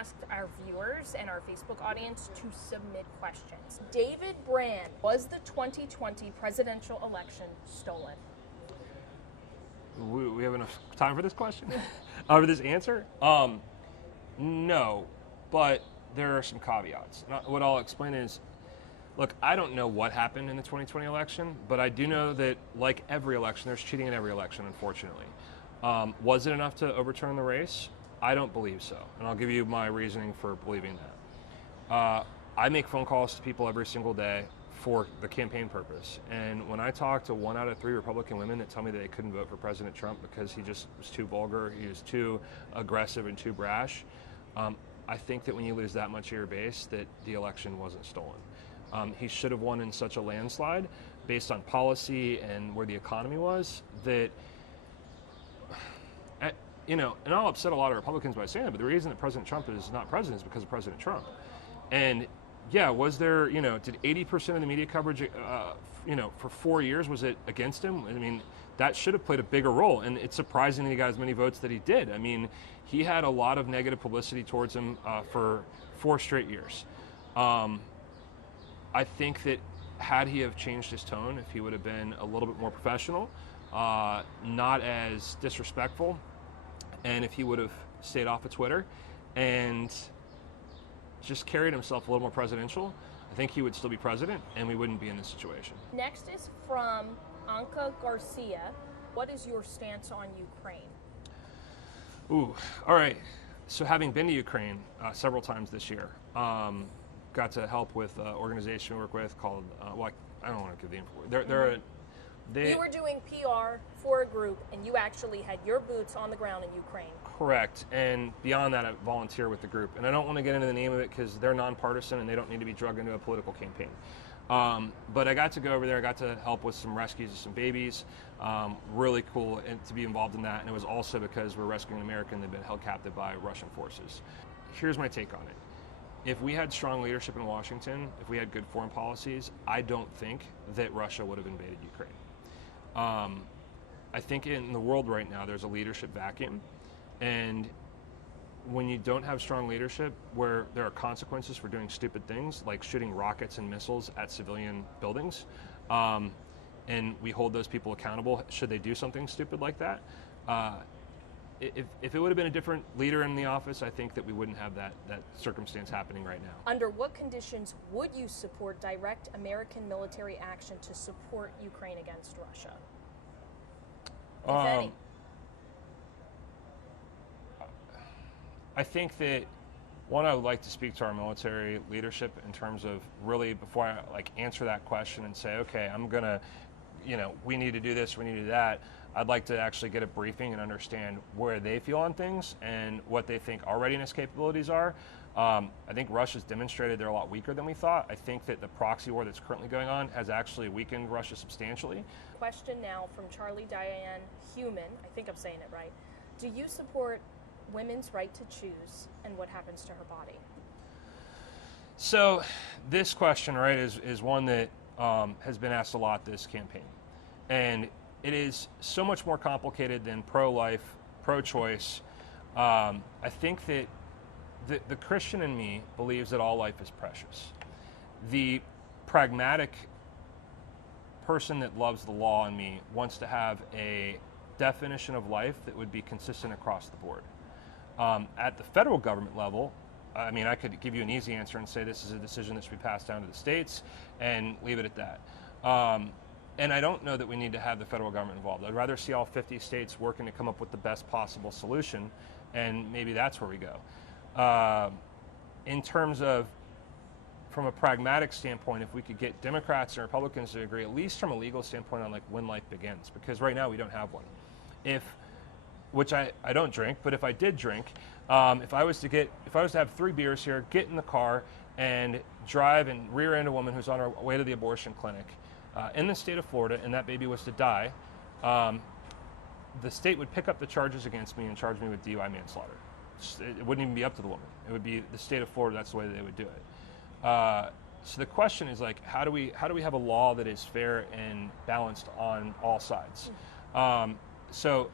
asked our viewers and our Facebook audience to submit questions. David Brand, was the 2020 presidential election stolen? We have enough time for this question? For this answer? No, but there are some caveats. And what I'll explain is, look, I don't know what happened in the 2020 election, but I do know that, like every election, there's cheating in every election, unfortunately. Was it enough to overturn the race? I don't believe so, and I'll give you my reasoning for believing that. I make phone calls to people every single day for the campaign purpose, and when I talk to 1 out of 3 Republican women that tell me that they couldn't vote for President Trump because he just was too vulgar, he was too aggressive and too brash, I think that when you lose that much of your base, that the election wasn't stolen. He should have won in such a landslide based on policy and where the economy was that, and I'll upset a lot of Republicans by saying that, but the reason that President Trump is not president is because of President Trump. And yeah, was there, did 80% of the media coverage, for 4 years, was it against him? I mean, that should have played a bigger role, and it's surprising that he got as many votes that he did. I mean, he had a lot of negative publicity towards him for 4 straight years. I think that had he have changed his tone, if he would have been a little bit more professional, not as disrespectful, and if he would have stayed off of Twitter and just carried himself a little more presidential, I think he would still be president and we wouldn't be in this situation. Next is from Anka Garcia. What is your stance on Ukraine? Ooh, all right. So having been to Ukraine several times this year, got to help with an organization we work with called, I don't want to give the info. You were doing PR for a group, and you actually had your boots on the ground in Ukraine. Correct, and beyond that, I volunteer with the group. And I don't want to get into the name of it because they're nonpartisan and they don't need to be drugged into a political campaign. But I got to go over there, I got to help with some rescues of some babies. Really cool to be involved in that, and it was also because we're rescuing an American that had been held captive by Russian forces. Here's my take on it. If we had strong leadership in Washington, if we had good foreign policies, I don't think that Russia would have invaded Ukraine. I think in the world right now, there's a leadership vacuum, and when you don't have strong leadership where there are consequences for doing stupid things like shooting rockets and missiles at civilian buildings, and we hold those people accountable should they do something stupid like that, if it would have been a different leader in the office, I think that we wouldn't have that circumstance happening right now. Under what conditions would you support direct American military action to support Ukraine against Russia? If any. I think that, one, I would like to speak to our military leadership in terms of really, before I answer that question and say, okay, I'm going to, we need to do this, we need to do that, I'd like to actually get a briefing and understand where they feel on things and what they think our readiness capabilities are. I think Russia's demonstrated they're a lot weaker than we thought. I think that the proxy war that's currently going on has actually weakened Russia substantially. Question now from Charlie Diane Human, I think I'm saying it right. Do you support women's right to choose and what happens to her body? So this question, right, is one that has been asked a lot this campaign. And it is so much more complicated than pro-life, pro-choice. I think that the Christian in me believes that all life is precious. The pragmatic person that loves the law in me wants to have a definition of life that would be consistent across the board. At the federal government level, I mean, I could give you an easy answer and say this is a decision that should be passed down to the states and leave it at that. And I don't know that we need to have the federal government involved. I'd rather see all 50 states working to come up with the best possible solution, and maybe that's where we go. In terms of, from a pragmatic standpoint, if we could get Democrats and Republicans to agree, at least from a legal standpoint, on when life begins, because right now we don't have one. Which I don't drink, but if I did drink, if I was to have 3 beers here, get in the car and drive and rear end a woman who's on her way to the abortion clinic in the state of Florida, and that baby was to die, the state would pick up the charges against me and charge me with DUI manslaughter. It wouldn't even be up to the woman. It would be the state of Florida. That's the way they would do it. So the question is, how do we have a law that is fair and balanced on all sides? So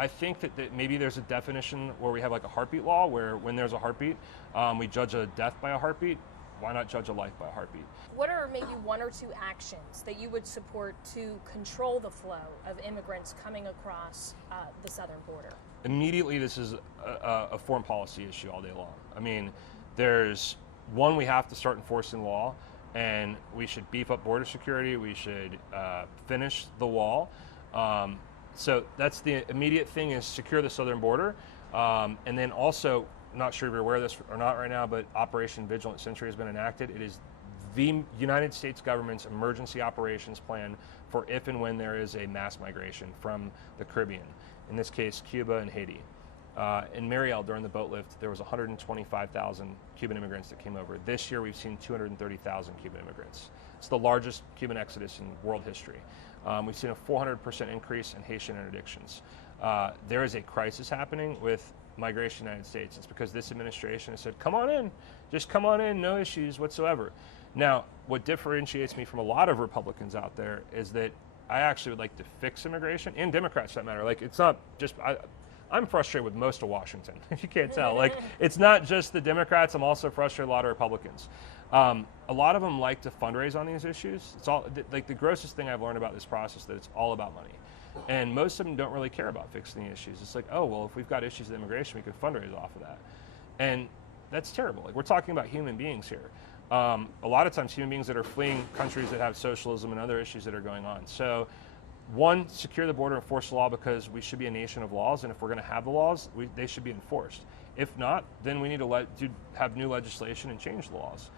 I think that maybe there's a definition where we have like a heartbeat law, where when there's a heartbeat, we judge a death by a heartbeat. Why not judge a life by a heartbeat? What are maybe one or two actions that you would support to control the flow of immigrants coming across the southern border? Immediately, this is a foreign policy issue all day long. I mean, there's one, we have to start enforcing law, and we should beef up border security. We should finish the wall. So that's the immediate thing, is secure the southern border. And then also, not sure if you're aware of this or not right now, but Operation Vigilant Century has been enacted. It is the United States government's emergency operations plan for if and when there is a mass migration from the Caribbean, in this case, Cuba and Haiti. In Mariel, during the boat lift, there was 125,000 Cuban immigrants that came over. This year, we've seen 230,000 Cuban immigrants. It's the largest Cuban exodus in world history. We've seen a 400% increase in Haitian interdictions. There is a crisis happening with migration in the United States. It's because this administration has said, come on in, just come on in, no issues whatsoever. Now, what differentiates me from a lot of Republicans out there is that I actually would like to fix immigration, and Democrats for that matter. Like, it's not just, I'm frustrated with most of Washington, if you can't tell. Like, it's not just the Democrats, I'm also frustrated with a lot of Republicans. A lot of them like to fundraise on these issues. It's all, like, the grossest thing I've learned about this process, that it's all about money. And most of them don't really care about fixing the issues. It's like, oh, well, if we've got issues with immigration, we could fundraise off of that. And that's terrible. Like, we're talking about human beings here. A lot of times human beings that are fleeing countries that have socialism and other issues that are going on. So, one, secure the border, enforce the law, because we should be a nation of laws, and if we're going to have the laws, they should be enforced. If not, then we need to have new legislation and change the laws.